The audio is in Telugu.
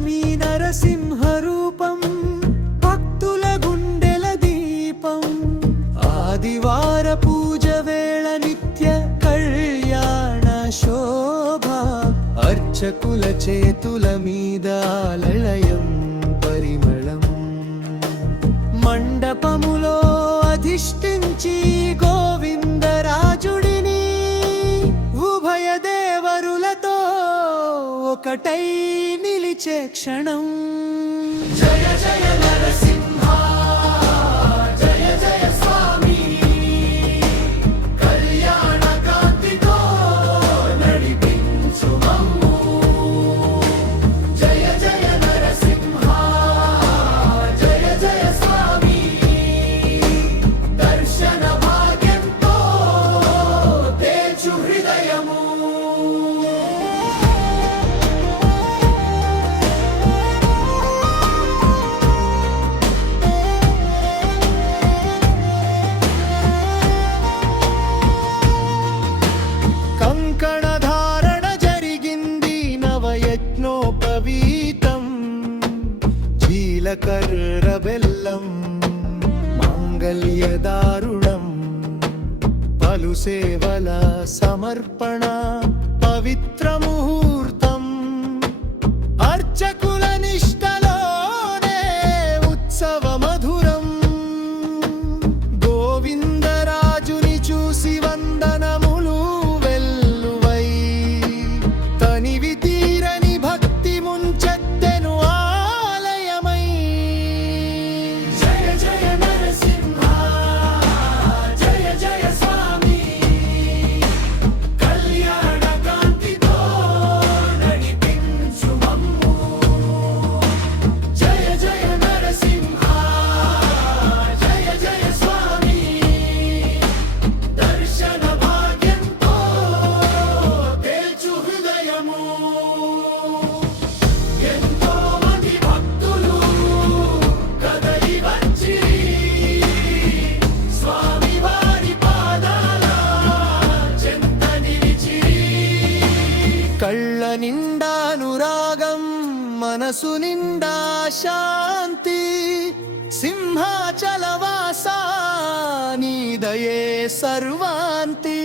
లక్ష్మీ నరసింహ రూపం, భక్తుల గుండెల దీపం. ఆదివార పూజ వేళ నిత్య కళ్యాణ శోభ, అర్చకుల చేతుల మీద లలయం పరిమళం. మండపములో అధిష్ఠించి గోవిందరాజుడిని, ఉభయ దేవరులతో ఒకటై నిలిచే క్షణం. జయ జయ నరసింహ, జయ జయ స్వామి, కళ్యాణ కాంతితో నడిపించు మమ్ము. జయ జయ నరసింహ, జయ జయ స్వామి, దర్శన భాగ్యంతో తేజు హృదయము. కంకణధారణ జరిగింది నవయజ్ఞోపవీతం, జీలకర్ర బెల్లం మాంగళ్యదారుణం. పలు సేవల సమర్పణ పవిత్ర ముహూర్తం, అర్చకుల నిష్టలోనే ఉత్సవ మధురం. గోవిందరాజుని చూసి వందనములు వెల్లువై, తనివి తీరని భక్తి ముంచెత్తెను ఆలయమై. జయ జయ నరసింహ, జయ జయ స్వామి, కళ్యాణ కాంతితో నడిపించు మమ్ము. జయ జయ నరసింహ, జయ జయ స్వామి, దర్శన భాగ్యంతో తేజు హృదయము. ఎంతో మంది భక్తులు కదలి వచ్చిరి, స్వామి వారి పాదాల చెంత నిలిచిరి. కళ్ళ నిండా అనురాగం, మనసు నిండా శాంతి, సింహాచలవాసా నీ దయే సర్వాంతి.